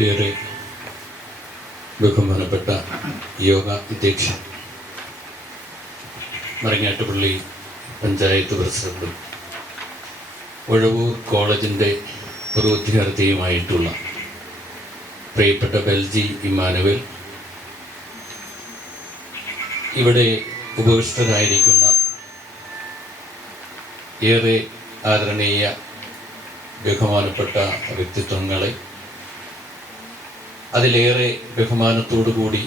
ഏറെ ബഹുമാനപ്പെട്ട യോഗ അധ്യക്ഷൻ മരങ്ങാട്ടുപള്ളി പഞ്ചായത്ത് പ്രസിഡന്റും ഒഴവൂർ കോളേജിന്റെ ഒരു പ്രിയപ്പെട്ട ബെൽജി ഇമാനുവൽ ഇവിടെ ഉപവിഷ്ടരായിരിക്കുന്ന ഏറെ ആദരണീയ ബഹുമാനപ്പെട്ട വ്യക്തിത്വങ്ങളെ അതിലേറെ ബഹുമാനത്തോടു കൂടി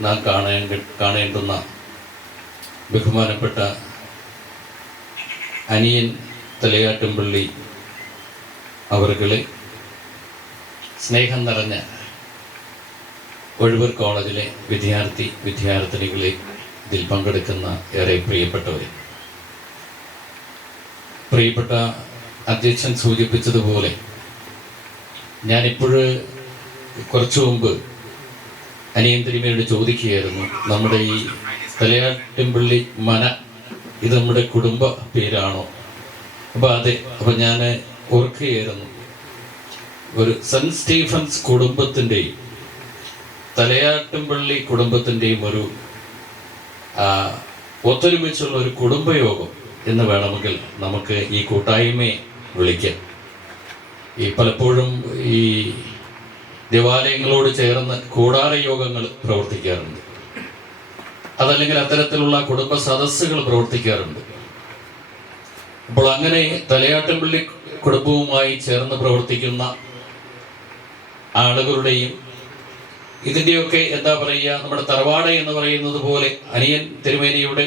നാം കാണേണ്ട കാണേണ്ടുന്ന ബഹുമാനപ്പെട്ട അനിയൻ തലയാട്ടുംപള്ളി അവർകളെ സ്നേഹം നിറഞ്ഞ ഒഴിവർ കോളേജിലെ വിദ്യാർത്ഥി വിദ്യാർത്ഥിനികളെ ഇതിൽ പങ്കെടുക്കുന്ന ഏറെ പ്രിയപ്പെട്ടവരെ. പ്രിയപ്പെട്ട അധ്യക്ഷൻ സൂചിപ്പിച്ചതുപോലെ ഞാനിപ്പോഴ് കുറച്ചു മുമ്പ് അനിയൻ തിരുമേനോട് ചോദിക്കുകയായിരുന്നു നമ്മുടെ ഈ തലയാട്ടിൻപള്ളി മന ഇത് നമ്മുടെ കുടുംബ പേരാണോ? അപ്പോൾ അതെ അപ്പോൾ ഞാൻ ഓർക്കുകയായിരുന്നു ഒരു സെന്റ് സ്റ്റീഫൻസ് കുടുംബത്തിന്റെയും തലയാട്ടുംപള്ളി കുടുംബത്തിന്റെയും ഒരു ഒത്തൊരുമിച്ചുള്ള ഒരു കുടുംബയോഗം എന്ന് വേണമെങ്കിൽ നമുക്ക് ഈ കൂട്ടായ്മയെ വിളിക്കാം. ഈ പലപ്പോഴും ഈ ദേവാലയങ്ങളോട് ചേർന്ന് കൂടാര യോഗങ്ങൾ പ്രവർത്തിക്കാറുണ്ട്. അതല്ലെങ്കിൽ അത്തരത്തിലുള്ള കുടുംബ സദസ്സുകൾ പ്രവർത്തിക്കാറുണ്ട്. അപ്പോൾ അങ്ങനെ തലയാട്ടുംപള്ളി കുടുംബവുമായി ചേർന്ന് പ്രവർത്തിക്കുന്ന ആളുകളുടെയും ഇതിന്റെയൊക്കെ എന്താ പറയുക നമ്മുടെ തറവാട് എന്ന് പറയുന്നത് പോലെ അനിയൻ തിരുമേനിയുടെ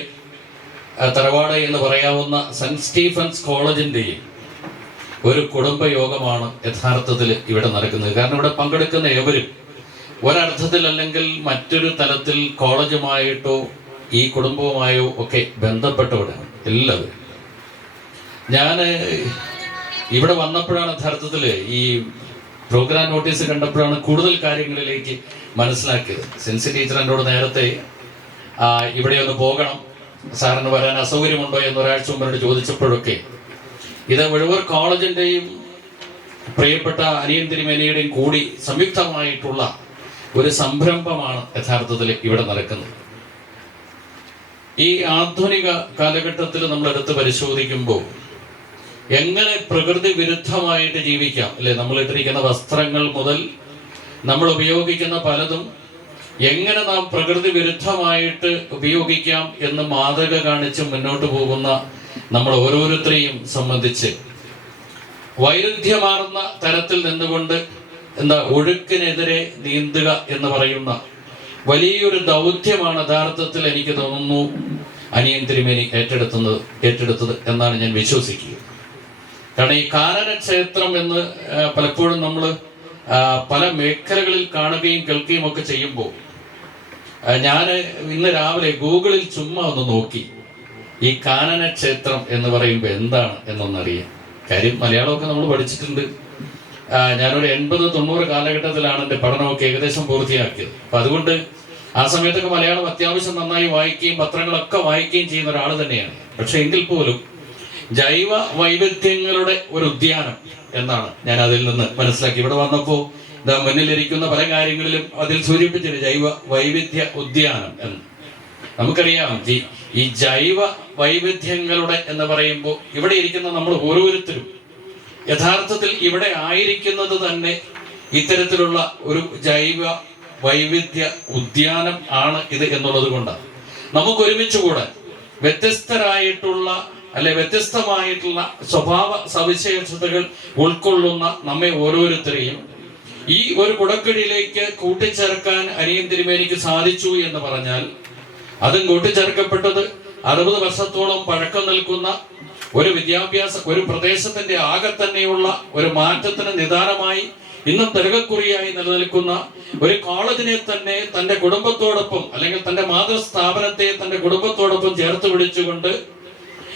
തറവാട എന്ന് പറയാവുന്ന സെന്റ് സ്റ്റീഫൻസ് കോളേജിന്റെയും ഒരു കുടുംബയോഗമാണ് യഥാർത്ഥത്തിൽ ഇവിടെ നടക്കുന്നത്. കാരണം ഇവിടെ പങ്കെടുക്കുന്ന ഏവരും ഒരർത്ഥത്തിൽ അല്ലെങ്കിൽ മറ്റൊരു തലത്തിൽ കോളേജുമായിട്ടോ ഈ കുടുംബവുമായോ ഒക്കെ ബന്ധപ്പെട്ടവരാണ് എല്ലാവരും. ഞാൻ ഇവിടെ വന്നപ്പോഴാണ് യഥാർത്ഥത്തിൽ ഈ പ്രോഗ്രാം നോട്ടീസ് കണ്ടപ്പോഴാണ് കൂടുതൽ കാര്യങ്ങളിലേക്ക് മനസ്സിലാക്കിയത്. സെൻസി ടീച്ചർ എന്നോട് നേരത്തെ ഇവിടെ ഒന്ന് പോകണം. സാറിന് വരാൻ അസൗകര്യമുണ്ടോ എന്ന് ഒരാഴ്ച മുമ്പ് ചോദിച്ചപ്പോഴൊക്കെ ഇത് ഒഴിവൂർ കോളേജിന്റെയും പ്രിയപ്പെട്ട അനിയൻ തിരുമേനയുടെയും കൂടി സംയുക്തമായിട്ടുള്ള ഒരു സംരംഭമാണ് യഥാർത്ഥത്തിൽ ഇവിടെ നടക്കുന്നത്. ഈ ആധുനിക കാലഘട്ടത്തിൽ നമ്മൾ എടുത്ത് പരിശോധിക്കുമ്പോൾ എങ്ങനെ പ്രകൃതി വിരുദ്ധമായിട്ട് ജീവിക്കാം അല്ലെ? നമ്മൾ ഇട്ടിരിക്കുന്ന വസ്ത്രങ്ങൾ മുതൽ നമ്മൾ ഉപയോഗിക്കുന്ന പലതും എങ്ങനെ നാം പ്രകൃതി വിരുദ്ധമായിട്ട് ഉപയോഗിക്കാം എന്ന് മാതൃക കാണിച്ച് മുന്നോട്ട് പോകുന്ന നമ്മൾ ഓരോരുത്തരെയും സംബന്ധിച്ച് വൈരുദ്ധ്യമാർന്ന തരത്തിൽ നിന്നുകൊണ്ട് എന്താ ഒഴുക്കിനെതിരെ നീന്തുക എന്ന് പറയുന്ന വലിയൊരു ദൗത്യമാണ് യഥാർത്ഥത്തിൽ എനിക്ക് തോന്നുന്നു അനിയൻ തിരുമേനി ഏറ്റെടുത്തുന്നത് ഏറ്റെടുത്തത് എന്നാണ് ഞാൻ വിശ്വസിക്കുക. കാരണം ഈ കാനനക്ഷേത്രം എന്ന് പലപ്പോഴും നമ്മൾ പല മേഖലകളിൽ കാണുകയും കേൾക്കുകയും ഒക്കെ ചെയ്യുമ്പോൾ ഞാൻ ഇന്ന് രാവിലെ ഗൂഗിളിൽ ചുമ്മാ ഒന്ന് നോക്കി. ഈ കാനന ക്ഷേത്രം എന്ന് പറയുമ്പോൾ എന്താണ് എന്നൊന്നറിയാം. കാര്യം മലയാളമൊക്കെ നമ്മൾ പഠിച്ചിട്ടുണ്ട്. ഞാനൊരു എൺപത് തൊണ്ണൂറ് കാലഘട്ടത്തിലാണ് എന്റെ പഠനമൊക്കെ ഏകദേശം പൂർത്തിയാക്കിയത്. അപ്പം അതുകൊണ്ട് ആ സമയത്തൊക്കെ മലയാളം അത്യാവശ്യം നന്നായി വായിക്കുകയും പത്രങ്ങളൊക്കെ വായിക്കുകയും ചെയ്യുന്ന ഒരാൾ തന്നെയാണ്. പക്ഷെ എങ്കിൽ പോലും ജൈവ വൈവിധ്യങ്ങളുടെ ഒരു ഉദ്യാനം എന്നാണ് ഞാൻ അതിൽ നിന്ന് മനസ്സിലാക്കി. ഇവിടെ വന്നപ്പോൾ മുന്നിലിരിക്കുന്ന പല കാര്യങ്ങളിലും അതിൽ സൂചിപ്പിച്ചിട്ട് ജൈവ വൈവിധ്യ ഉദ്യാനം എന്ന്. നമുക്കറിയാം ഈ- ജൈവ വൈവിധ്യങ്ങളുടെ എന്ന് പറയുമ്പോൾ ഇവിടെ ഇരിക്കുന്ന നമ്മൾ ഓരോരുത്തരും യഥാർത്ഥത്തിൽ ഇവിടെ ആയിരിക്കുന്നത് തന്നെ ഇത്തരത്തിലുള്ള ഒരു ജൈവ വൈവിധ്യ ഉദ്യാനം ആണ് ഇത് എന്നുള്ളത് കൊണ്ടാണ്. നമുക്ക് ഒരുമിച്ച് കൂടെ വ്യത്യസ്തരായിട്ടുള്ള അല്ലെ വ്യത്യസ്തമായിട്ടുള്ള സ്വഭാവ സവിശേഷതകൾ ഉൾക്കൊള്ളുന്ന നമ്മെ ഓരോരുത്തരെയും ഈ ഒരു കുടക്കിടിയിലേക്ക് കൂട്ടിച്ചേർക്കാൻ അനിയൻ തിരുമേനിക്ക് സാധിച്ചു എന്ന് പറഞ്ഞാൽ അതും കൂട്ടിച്ചേർക്കപ്പെട്ടത് അറുപത് വർഷത്തോളം പഴക്കം നിൽക്കുന്ന ഒരു വിദ്യാഭ്യാസ ഒരു പ്രദേശത്തിന്റെ ആകെ തന്നെയുള്ള ഒരു മാറ്റത്തിന് നിദാനമായി ഇന്നും തിരകക്കുറിയായി നിലനിൽക്കുന്ന ഒരു കോളേജിനെ തന്നെ തന്റെ കുടുംബത്തോടൊപ്പം അല്ലെങ്കിൽ തന്റെ മാതൃസ്ഥാപനത്തെ തന്റെ കുടുംബത്തോടൊപ്പം ചേർത്ത് പിടിച്ചുകൊണ്ട്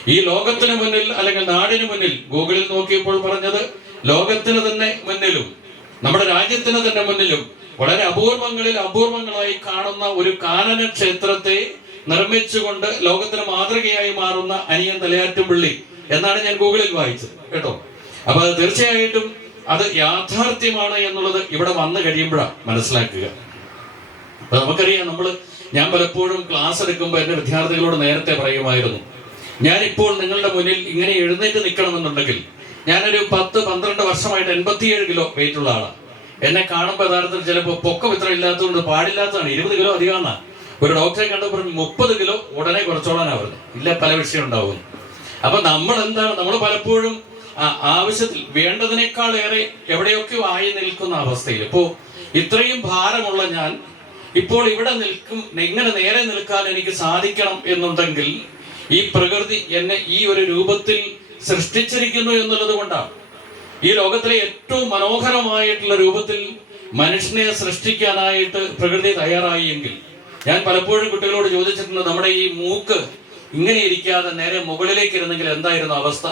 ഈ ലോകത്തിന് മുന്നിൽ അല്ലെങ്കിൽ നാടിന് മുന്നിൽ ഗൂഗിളിൽ നോക്കിയപ്പോൾ പറഞ്ഞത് ലോകത്തിന് തന്നെ മുന്നിലും നമ്മുടെ രാജ്യത്തിന് തന്നെ മുന്നിലും വളരെ അപൂർവങ്ങളിൽ അപൂർവങ്ങളായി കാണുന്ന ഒരു കാനന ക്ഷേത്രത്തെ നിർമ്മിച്ചുകൊണ്ട് ലോകത്തിന് മാതൃകയായി മാറുന്ന അനിയൻ തലയാറ്റുംപള്ളി എന്നാണ് ഞാൻ ഗൂഗിളിൽ വായിച്ചത് കേട്ടോ? അപ്പൊ തീർച്ചയായിട്ടും അത് യാഥാർത്ഥ്യമാണ് എന്നുള്ളത് ഇവിടെ വന്നു കഴിയുമ്പോഴാണ് മനസ്സിലാക്കുക. അപ്പൊ നമുക്കറിയാം നമ്മൾ ഞാൻ പലപ്പോഴും ക്ലാസ് എടുക്കുമ്പോൾ എന്റെ വിദ്യാർത്ഥികളോട് നേരത്തെ പറയുമായിരുന്നു ഞാനിപ്പോൾ നിങ്ങളുടെ മുന്നിൽ ഇങ്ങനെ എഴുന്നേറ്റ് നിൽക്കണമെന്നുണ്ടെങ്കിൽ ഞാനൊരു പത്ത് പന്ത്രണ്ട് വർഷമായിട്ട് എൺപത്തിയേഴ് കിലോ വെയിറ്റ് ഉള്ള ആളാണ് എന്നെ കാണുമ്പോൾ യഥാർത്ഥത്തിൽ ചിലപ്പോൾ പൊക്കം ഇത്ര ഇല്ലാത്തതുകൊണ്ട് പാടില്ലാത്തതാണ്. ഇരുപത് കിലോ അധികമാണ്. ഒരു ഡോക്ടറെ കണ്ടു പറഞ്ഞു മുപ്പത് കിലോ ഉടനെ കുറച്ചോളാനാ പറഞ്ഞു ഇല്ല പല വിഷയം ഉണ്ടാവും അപ്പൊ നമ്മൾ എന്താണ് നമ്മൾ പലപ്പോഴും ആവശ്യത്തിൽ വേണ്ടതിനേക്കാൾ ഏറെ എവിടെയൊക്കെ ആയി നിൽക്കുന്ന അവസ്ഥയിൽ. ഇപ്പോ ഇത്രയും ഭാരമുള്ള ഞാൻ ഇപ്പോൾ ഇവിടെ നിൽക്കും എങ്ങനെ നേരെ നിൽക്കാൻ എനിക്ക് സാധിക്കണം എന്നുണ്ടെങ്കിൽ ഈ പ്രകൃതി എന്നെ ഈ ഒരു രൂപത്തിൽ സൃഷ്ടിച്ചിരിക്കുന്നു എന്നുള്ളത് കൊണ്ടാണ്. ഈ ലോകത്തിലെ ഏറ്റവും മനോഹരമായിട്ടുള്ള രൂപത്തിൽ മനുഷ്യനെ സൃഷ്ടിക്കാനായിട്ട് പ്രകൃതി തയ്യാറായി എങ്കിൽ ഞാൻ പലപ്പോഴും കുട്ടികളോട് ചോദിച്ചിട്ടുണ്ട് നമ്മുടെ ഈ മൂക്ക് ഇങ്ങനെ ഇരിക്കാതെ നേരെ മുകളിലേക്ക് ഇരുന്നെങ്കിൽ എന്തായിരുന്നു അവസ്ഥ?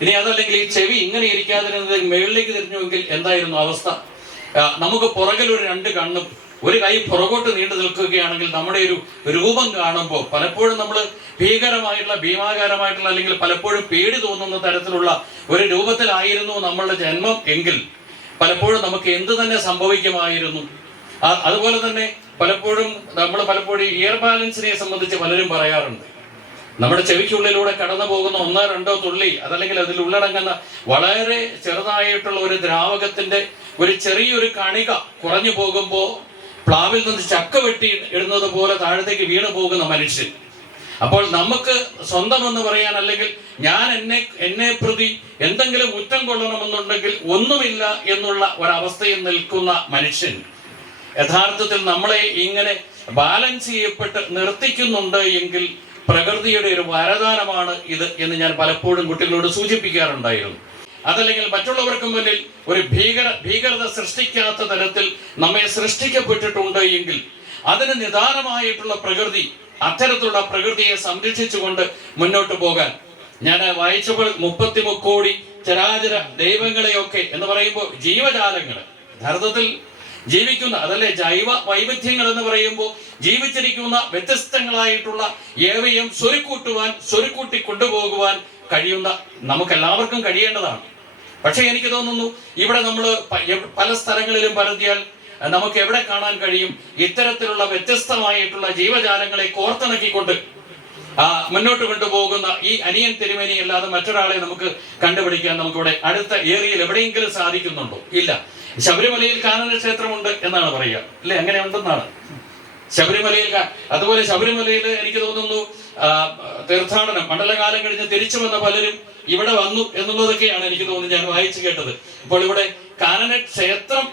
ഇനി അതല്ലെങ്കിൽ ഈ ചെവി ഇങ്ങനെ ഇരിക്കാതിരുന്നത് മുകളിലേക്ക് തിരിഞ്ഞുവെങ്കിൽ എന്തായിരുന്നു അവസ്ഥ? നമുക്ക് പുറകിൽ ഒരു രണ്ട് കണ്ണും ഒരു കൈ പുറകോട്ട് നീണ്ടു നിൽക്കുകയാണെങ്കിൽ നമ്മുടെ ഒരു രൂപം കാണുമ്പോൾ പലപ്പോഴും നമ്മൾ ഭീകരമായിട്ടുള്ള ഭീമാകാരമായിട്ടുള്ള അല്ലെങ്കിൽ പലപ്പോഴും പേടി തോന്നുന്ന തരത്തിലുള്ള ഒരു രൂപത്തിലായിരുന്നു നമ്മളുടെ ജന്മം എങ്കിൽ പലപ്പോഴും നമുക്ക് എന്ത് തന്നെ സംഭവിക്കുമായിരുന്നു. അതുപോലെ തന്നെ പലപ്പോഴും നമ്മൾ പലപ്പോഴും ഇയർ ബാലൻസിനെ സംബന്ധിച്ച് പലരും പറയാറുണ്ട്. നമ്മുടെ ചെവിക്കുള്ളിലൂടെ കടന്നു പോകുന്ന ഒന്നോ രണ്ടോ തുള്ളി അതല്ലെങ്കിൽ അതിൽ ഉള്ളടങ്ങുന്ന വളരെ ചെറുതായിട്ടുള്ള ഒരു ദ്രാവകത്തിന്റെ ഒരു ചെറിയൊരു കണിക കുറഞ്ഞു പോകുമ്പോൾ പ്ലാവിൽ നിന്ന് ചക്ക വെട്ടി ഇടുന്നത് പോലെ താഴത്തേക്ക് വീണു പോകുന്ന മനുഷ്യൻ. അപ്പോൾ നമുക്ക് സ്വന്തം എന്ന് പറയാൻ അല്ലെങ്കിൽ ഞാൻ എന്നെ എന്നെ പ്രതി എന്തെങ്കിലും കുറ്റം കൊള്ളണമെന്നുണ്ടെങ്കിൽ ഒന്നുമില്ല എന്നുള്ള ഒരവസ്ഥയിൽ നിൽക്കുന്ന മനുഷ്യൻ യഥാർത്ഥത്തിൽ നമ്മളെ ഇങ്ങനെ ബാലൻസ് ചെയ്യപ്പെട്ട് നിർത്തിക്കുന്നുണ്ട് എങ്കിൽ പ്രകൃതിയുടെ ഒരു വരദാനമാണ് ഇത് എന്ന് ഞാൻ പലപ്പോഴും കുട്ടികളോട് സൂചിപ്പിക്കാറുണ്ടായിരുന്നു. അതല്ലെങ്കിൽ മറ്റുള്ളവർക്ക് മുന്നിൽ ഒരു ഭീകര ഭീകരത സൃഷ്ടിക്കാത്ത തരത്തിൽ നമ്മെ സൃഷ്ടിക്കപ്പെട്ടിട്ടുണ്ട് എങ്കിൽ അതിന് നിദാനമായിട്ടുള്ള പ്രകൃതി അത്തരത്തിലുള്ള പ്രകൃതിയെ സംരക്ഷിച്ചുകൊണ്ട് മുന്നോട്ട് പോകാൻ. ഞാൻ വായിച്ചപ്പോൾ മുപ്പത്തി മുക്കോടി ചരാചര ദൈവങ്ങളെയൊക്കെ എന്ന് പറയുമ്പോൾ ജീവജാലങ്ങൾ യഥാർത്ഥത്തിൽ ജീവിക്കുന്ന അതല്ലേ ജൈവ വൈവിധ്യങ്ങൾ എന്ന് പറയുമ്പോൾ ജീവിച്ചിരിക്കുന്ന വ്യത്യസ്തങ്ങളായിട്ടുള്ള ഏവയും സ്വരുക്കൂട്ടുവാൻ സ്വരുക്കൂട്ടി കൊണ്ടുപോകുവാൻ കഴിയുന്ന നമുക്ക് എല്ലാവർക്കും കഴിയേണ്ടതാണ്. പക്ഷെ എനിക്ക് തോന്നുന്നു ഇവിടെ നമ്മൾ പല സ്ഥലങ്ങളിലും പരത്തിയാൽ നമുക്ക് എവിടെ കാണാൻ കഴിയും? ഇത്തരത്തിലുള്ള വ്യത്യസ്തമായിട്ടുള്ള ജീവജാലങ്ങളെ കോർത്തിണക്കിക്കൊണ്ട് മുന്നോട്ട് കൊണ്ടുപോകുന്ന ഈ അനിയൻ തിരുമേനി അല്ലാതെ മറ്റൊരാളെ നമുക്ക് കണ്ടുപിടിക്കാൻ നമുക്കിവിടെ അടുത്ത ഏരിയയിൽ എവിടെയെങ്കിലും സാധിക്കുന്നുണ്ടോ? ഇല്ല. ശബരിമലയിൽ കാനന ക്ഷേത്രമുണ്ട് എന്നാണ് പറയുക. അല്ലെ? അങ്ങനെ ഉണ്ടെന്നാണ് ശബരിമലയിൽ അതുപോലെ ശബരിമലയിൽ എനിക്ക് തോന്നുന്നു തീർത്ഥാടനം മണ്ഡലകാലം കഴിഞ്ഞ് തിരിച്ചു വന്ന പലരും ഇവിടെ വന്നു എന്നുള്ളതൊക്കെയാണ് എനിക്ക് തോന്നുന്നത് ഞാൻ വായിച്ചു കേട്ടത്. അപ്പോൾ ഇവിടെ കാനന ക്ഷേത്രം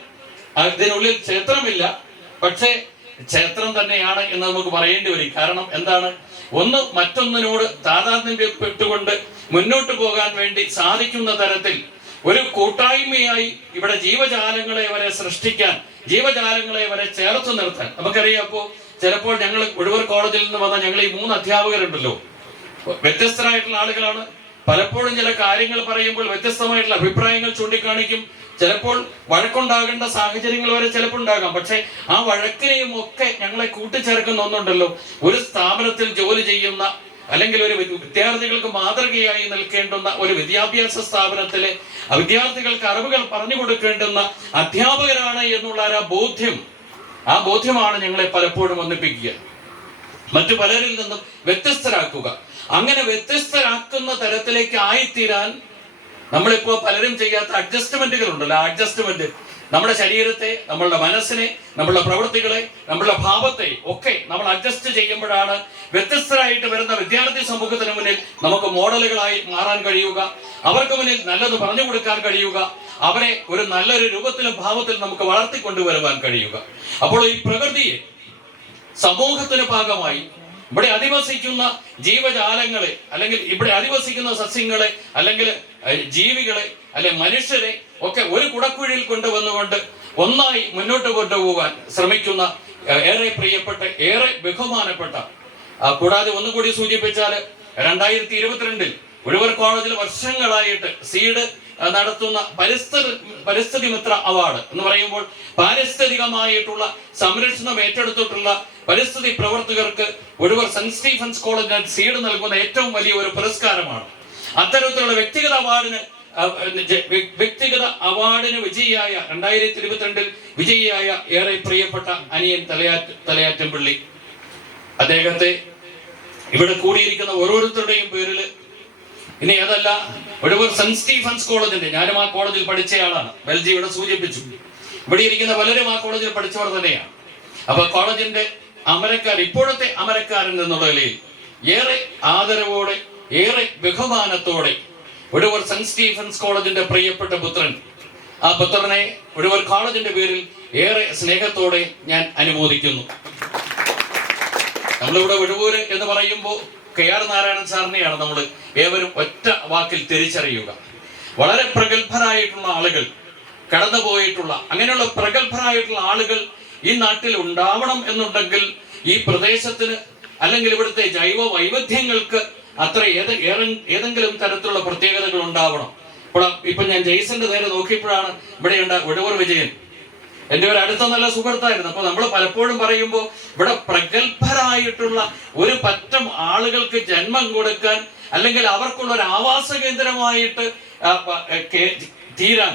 അതിനുള്ളിൽ ക്ഷേത്രമില്ല. പക്ഷേ ക്ഷേത്രം തന്നെയാണ് എന്ന് നമുക്ക് പറയേണ്ടി വരും. കാരണം എന്താണ്? ഒന്ന് മറ്റൊന്നിനോട് താതാത്മ്യപ്പെട്ടുകൊണ്ട് മുന്നോട്ട് പോകാൻ വേണ്ടി സാധിക്കുന്ന തരത്തിൽ ഒരു കൂട്ടായ്മയായി ഇവിടെ ജീവജാലങ്ങളെ വരെ സൃഷ്ടിക്കാൻ ജീവജാലങ്ങളെ വരെ ചേർത്ത് നിർത്താൻ. നമുക്കറിയാം ചിലപ്പോൾ ഞങ്ങൾ ഒഴിവർ കോളേജിൽ നിന്ന് വന്ന ഞങ്ങൾ ഈ മൂന്ന് അധ്യാപകരുണ്ടല്ലോ. വ്യത്യസ്തരായിട്ടുള്ള ആളുകളാണ്. പലപ്പോഴും ചില കാര്യങ്ങൾ പറയുമ്പോൾ വ്യത്യസ്തമായിട്ടുള്ള അഭിപ്രായങ്ങൾ ചൂണ്ടിക്കാണിക്കും. ചിലപ്പോൾ വഴക്കുണ്ടാകേണ്ട സാഹചര്യങ്ങൾ വരെ ചിലപ്പോൾ ഉണ്ടാകാം. പക്ഷെ ആ വഴക്കിനെയും ഒക്കെ ഞങ്ങളെ കൂട്ടിച്ചേർക്കുന്ന ഒന്നുണ്ടല്ലോ. ഒരു സ്ഥാപനത്തിൽ ജോലി ചെയ്യുന്ന അല്ലെങ്കിൽ ഒരു വിദ്യാർത്ഥികൾക്ക് മാതൃകയായി നിൽക്കേണ്ടുന്ന ഒരു വിദ്യാഭ്യാസ സ്ഥാപനത്തിലെ വിദ്യാർത്ഥികൾക്ക് അറിവുകൾ പറഞ്ഞു കൊടുക്കേണ്ടുന്ന അധ്യാപകരാണ് എന്നുള്ള ആ ബോധ്യം. ആ ബോധ്യമാണ് ഞങ്ങളെ പലപ്പോഴും ഒന്നിപ്പിക്കുക. മറ്റു പലരിൽ നിന്നും വ്യത്യസ്തരാക്കുക. അങ്ങനെ വ്യത്യസ്തരാക്കുന്ന തരത്തിലേക്ക് ആയിത്തീരാൻ നമ്മളിപ്പോ പലരും ചെയ്യാത്ത അഡ്ജസ്റ്റ്മെന്റുകൾ ഉണ്ടല്ലോ അഡ്ജസ്റ്റ്മെന്റ് നമ്മുടെ ശരീരത്തെ നമ്മളുടെ മനസ്സിനെ നമ്മളുടെ പ്രവൃത്തികളെ നമ്മളുടെ ഭാവത്തെ ഒക്കെ നമ്മൾ അഡ്ജസ്റ്റ് ചെയ്യുമ്പോഴാണ് വ്യത്യസ്തരായിട്ട് വരുന്ന വിദ്യാർത്ഥി സമൂഹത്തിന് മുന്നിൽ നമുക്ക് മോഡലുകളായി മാറാൻ കഴിയുക. അവർക്ക് മുന്നിൽ നല്ലത് പറഞ്ഞു കൊടുക്കാൻ കഴിയുക. അവരെ ഒരു നല്ലൊരു രൂപത്തിലും ഭാവത്തിലും നമുക്ക് വളർത്തിക്കൊണ്ടുവരുവാൻ കഴിയുക. അപ്പോൾ ഈ പ്രകൃതിയെ സമൂഹത്തിന് ഭാഗമായി ഇവിടെ അധിവസിക്കുന്ന ജീവജാലങ്ങളെ അല്ലെങ്കിൽ ഇവിടെ അധിവസിക്കുന്ന സസ്യങ്ങളെ അല്ലെങ്കിൽ ജീവികളെ അല്ലെ മനുഷ്യരെ ഒക്കെ ഒരു കുടക്കുഴിയിൽ കൊണ്ടുവന്നുകൊണ്ട് ഒന്നായി മുന്നോട്ട് കൊണ്ടുപോകാൻ ശ്രമിക്കുന്ന ഏറെ പ്രിയപ്പെട്ട ഏറെ ബഹുമാനപ്പെട്ട കൂടാതെ ഒന്നുകൂടി സൂചിപ്പിച്ചാൽ രണ്ടായിരത്തി ഇരുപത്തിരണ്ടിൽ ഒഴിവർ കോളേജിൽ വർഷങ്ങളായിട്ട് സീഡ് നടത്തുന്ന പരിസ്ഥിതി പരിസ്ഥിതി മിത്ര അവാർഡ് എന്ന് പറയുമ്പോൾ പാരിസ്ഥിതികമായിട്ടുള്ള സംരക്ഷണം ഏറ്റെടുത്തിട്ടുള്ള പരിസ്ഥിതി പ്രവർത്തകർക്ക് ഒഴിവർ സെന്റ് സ്റ്റീഫൻസ് കോളേജിന് സീഡ് നൽകുന്ന ഏറ്റവും വലിയ ഒരു പുരസ്കാരമാണ്. അത്തരത്തിലുള്ള വ്യക്തിഗത അവാർഡിന് വ്യക്തിഗത അവാർഡിന് വിജയിയായ രണ്ടായിരത്തി ഇരുപത്തിരണ്ടിൽ വിജയിയായ ഏറെ പ്രിയപ്പെട്ട അനിയൻ തലയാറ്റ് തലയാറ്റം പള്ളി. അദ്ദേഹത്തെ ഇവിടെ കൂടിയിരിക്കുന്ന ഓരോരുത്തരുടെയും പേരിൽ ഇനി അതല്ല ഒടുവർ സെന്റ് സ്റ്റീഫൻസ് കോളേജിന്റെ ഞാനും ആ കോളേജിൽ പഠിച്ചയാളാണ് ബെൽജി ഇവിടെ സൂചിപ്പിച്ചു. ഇവിടെ ഇരിക്കുന്ന പലരും ആ കോളേജിൽ പഠിച്ചവർ തന്നെയാണ്. അപ്പൊ കോളേജിന്റെ അമരക്കാർ ഇപ്പോഴത്തെ അമരക്കാരൻ എന്നുള്ള നിലയിൽ ഏറെ ആദരവോടെ ഏറെ ബഹുമാനത്തോടെ ഒടുവർ സെന്റ് സ്റ്റീഫൻസ് കോളേജിന്റെ പ്രിയപ്പെട്ട പുത്രൻ. ആ പുത്രനെ ഒടുവർ കോളേജിന്റെ പേരിൽ ഏറെ സ്നേഹത്തോടെ ഞാൻ അനുമോദിക്കുന്നു. നമ്മളിവിടെ വിഴുവൂര് എന്ന് പറയുമ്പോൾ കെ ആർ നാരായണൻ സാറിനെയാണ് നമ്മൾ ഏവരും ഒറ്റ വാക്കിൽ തിരിച്ചറിയുക. വളരെ പ്രഗത്ഭരായിട്ടുള്ള ആളുകൾ കടന്നുപോയിട്ടുള്ള അങ്ങനെയുള്ള പ്രഗത്ഭരായിട്ടുള്ള ആളുകൾ ഈ നാട്ടിൽ ഉണ്ടാവണം എന്നുണ്ടെങ്കിൽ ഈ പ്രദേശത്തിന് അല്ലെങ്കിൽ ഇവിടുത്തെ ജൈവ വൈവിധ്യങ്ങൾക്ക് അത്ര ഏത് ഏതെങ്കിലും തരത്തിലുള്ള പ്രത്യേകതകൾ ഉണ്ടാവണം. ഇപ്പോൾ ഇപ്പൊ ഞാൻ ജെയ്സന്റെ നേരെ നോക്കിയപ്പോഴാണ് ഇവിടെയുണ്ട് ഒടുവർ വിജയൻ. എന്റെ ഒരു അടുത്ത നല്ല സുഹൃത്തായിരുന്നു. അപ്പൊ നമ്മൾ പലപ്പോഴും പറയുമ്പോൾ ഇവിടെ പ്രഗത്ഭരായിട്ടുള്ള ഒരു പറ്റം ആളുകൾക്ക് ജന്മം കൊടുക്കാൻ അല്ലെങ്കിൽ അവർക്കുള്ള ഒരു ആവാസ കേന്ദ്രമായിട്ട് തീരാൻ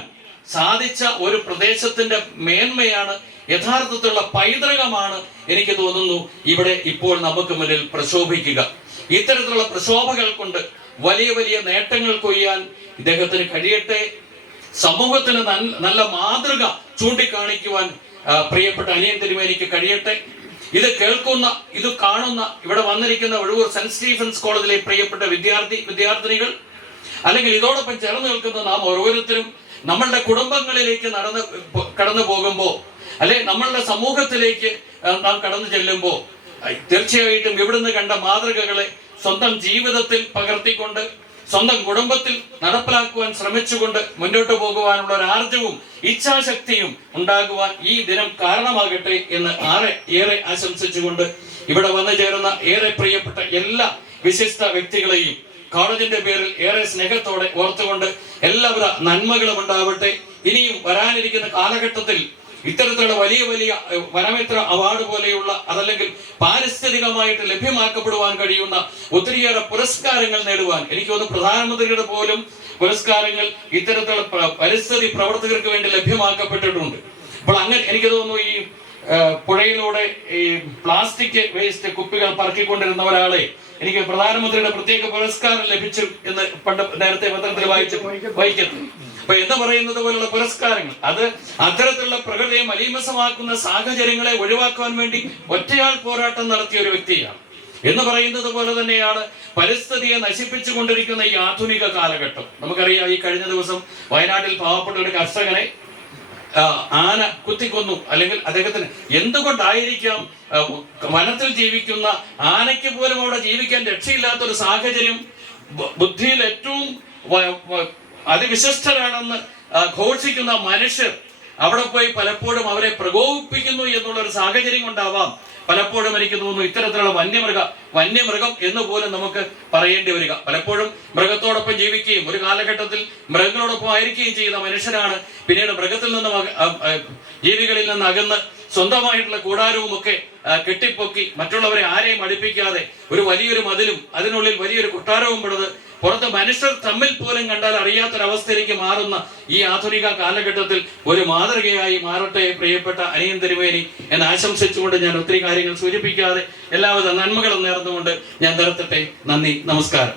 സാധിച്ച ഒരു പ്രദേശത്തിന്റെ മേന്മയാണ് യഥാർത്ഥത്തിലുള്ള പൈതൃകമാണ് എനിക്ക് തോന്നുന്നു ഇവിടെ ഇപ്പോൾ നമുക്ക് മുന്നിൽ പ്രശോഭിക്കുക. ഇത്തരത്തിലുള്ള പ്രശോഭകൾ കൊണ്ട് വലിയ വലിയ നേട്ടങ്ങൾ കൊയ്യാൻ ഇദ്ദേഹത്തിന് കഴിയട്ടെ. സമൂഹത്തിന് നല്ല മാതൃക ചൂണ്ടിക്കാണിക്കുവാൻ പ്രിയപ്പെട്ട അനിയൻ തിരുമേനിക്ക് കഴിയട്ടെ. ഇത് കേൾക്കുന്ന ഇത് കാണുന്ന ഇവിടെ വന്നിരിക്കുന്ന ഒഴിവൂർ സെന്റ് സ്റ്റീഫൻസ് കോളേജിലെ പ്രിയപ്പെട്ട വിദ്യാർത്ഥി വിദ്യാർത്ഥിനികൾ അല്ലെങ്കിൽ ഇതോടൊപ്പം ചേർന്ന് നിൽക്കുന്ന നാം ഓരോരുത്തരും നമ്മളുടെ കുടുംബങ്ങളിലേക്ക് നടന്ന് കടന്നു പോകുമ്പോൾ അല്ലെ നമ്മളുടെ സമൂഹത്തിലേക്ക് നാം കടന്നു ചെല്ലുമ്പോൾ തീർച്ചയായിട്ടും ഇവിടുന്ന് കണ്ട മാതൃകകളെ സ്വന്തം ജീവിതത്തിൽ പകർത്തിക്കൊണ്ട് സ്വന്തം കുടുംബത്തിൽ നടപ്പിലാക്കുവാൻ ശ്രമിച്ചുകൊണ്ട് മുന്നോട്ട് പോകുവാനുള്ള ഒരു ആർജവും ഇച്ഛാശക്തിയും ഉണ്ടാകുവാൻ ഈ ദിനം കാരണമാകട്ടെ എന്ന് ആറെ ഏറെ ആശംസിച്ചുകൊണ്ട് ഇവിടെ വന്നു ചേരുന്ന ഏറെ പ്രിയപ്പെട്ട എല്ലാ വിശിഷ്ട വ്യക്തികളെയും കോളേജിന്റെ പേരിൽ ഏറെ സ്നേഹത്തോടെ ഓർത്തുകൊണ്ട് എല്ലാവിധ നന്മകളും ഉണ്ടാവട്ടെ. ഇനിയും വരാനിരിക്കുന്ന കാലഘട്ടത്തിൽ ഇത്തരത്തിലുള്ള വലിയ വലിയ വനമേത്ര അവാർഡ് പോലെയുള്ള അതല്ലെങ്കിൽ പാരിസ്ഥിതികമായിട്ട് ലഭ്യമാക്കപ്പെടുവാൻ കഴിയുന്ന ഒത്തിരിയേറെ പുരസ്കാരങ്ങൾ നേടുവാൻ. എനിക്ക് തോന്നുന്നു പ്രധാനമന്ത്രിയുടെ പോലും പുരസ്കാരങ്ങൾ ഇത്തരത്തിലുള്ള പരിസ്ഥിതി പ്രവർത്തകർക്ക് വേണ്ടി ലഭ്യമാക്കപ്പെട്ടിട്ടുണ്ട്. അപ്പോൾ അങ്ങനെ എനിക്ക് തോന്നുന്നു ഈ പുഴയിലൂടെ ഈ പ്ലാസ്റ്റിക് വേസ്റ്റ് കുപ്പികൾ പറക്കിക്കൊണ്ടിരുന്ന ഒരാളെ എനിക്ക് പ്രധാനമന്ത്രിയുടെ പ്രത്യേക പുരസ്കാരം ലഭിച്ചു എന്ന് പണ്ട് നേരത്തെ പത്രത്തിൽ വായിച്ചു വായിക്കുന്നു അപ്പൊ എന്ന് പറയുന്നത് പോലുള്ള പുരസ്കാരങ്ങൾ അത് അത്തരത്തിലുള്ള പ്രകൃതിയെ മലീമസമാക്കുന്ന സാഹചര്യങ്ങളെ ഒഴിവാക്കാൻ വേണ്ടി ഒറ്റയാൾ പോരാട്ടം നടത്തിയ ഒരു വ്യക്തിയാണ്. എന്ന് പറയുന്നത് പോലെ തന്നെയാണ് പരിസ്ഥിതിയെ നശിപ്പിച്ചു കൊണ്ടിരിക്കുന്ന ഈ ആധുനിക കാലഘട്ടം. നമുക്കറിയാം ഈ കഴിഞ്ഞ ദിവസം വയനാട്ടിൽ പാവപ്പെട്ട ഒരു കർഷകനെ ആന കുത്തിക്കൊന്നു. അല്ലെങ്കിൽ അദ്ദേഹത്തിന് എന്തുകൊണ്ടായിരിക്കാം വനത്തിൽ ജീവിക്കുന്ന ആനയ്ക്ക് പോലും അവിടെ ജീവിക്കാൻ രക്ഷയില്ലാത്ത ഒരു സാഹചര്യം ബുദ്ധിയിൽ ഏറ്റവും അതിവിശിഷ്ടരാണെന്ന് ഘോഷിക്കുന്ന മനുഷ്യർ അവിടെ പോയി പലപ്പോഴും അവരെ പ്രകോപിപ്പിക്കുന്നു എന്നുള്ള ഒരു സാഹചര്യം കൊണ്ടാവാം. പലപ്പോഴും എനിക്ക് തോന്നുന്നു ഇത്തരത്തിലുള്ള വന്യമൃഗ വന്യമൃഗം എന്ന് പോലും നമുക്ക് പറയേണ്ടി വരിക. പലപ്പോഴും മൃഗത്തോടൊപ്പം ജീവിക്കുകയും ഒരു കാലഘട്ടത്തിൽ മൃഗങ്ങളോടൊപ്പം ആയിരിക്കുകയും ചെയ്യുന്ന മനുഷ്യരാണ്. പിന്നീട് മൃഗത്തിൽ നിന്നും ജീവികളിൽ നിന്ന് അകന്ന് സ്വന്തമായിട്ടുള്ള കൂടാരവും ഒക്കെ കെട്ടിപ്പൊക്കി മറ്റുള്ളവരെ ആരെയും അടുപ്പിക്കാതെ ഒരു വലിയൊരു മതിലും അതിനുള്ളിൽ വലിയൊരു കൊട്ടാരവും പെടുന്നത് പുറത്ത് മനുഷ്യർ തമ്മിൽ പോലും കണ്ടാൽ അറിയാത്തൊരവസ്ഥയിലേക്ക് മാറുന്ന ഈ ആധുനിക കാലഘട്ടത്തിൽ ഒരു മാതൃകയായി മാറട്ടെ പ്രിയപ്പെട്ട അനിയൻ തിരുവേനി എന്ന് ആശംസിച്ചുകൊണ്ട് ഞാൻ ഒത്തിരി കാര്യങ്ങൾ സൂചിപ്പിക്കാതെ എല്ലാവിധ നന്മകളും നേർന്നുകൊണ്ട് ഞാൻ നിർത്തട്ടെ. നന്ദി നമസ്കാരം.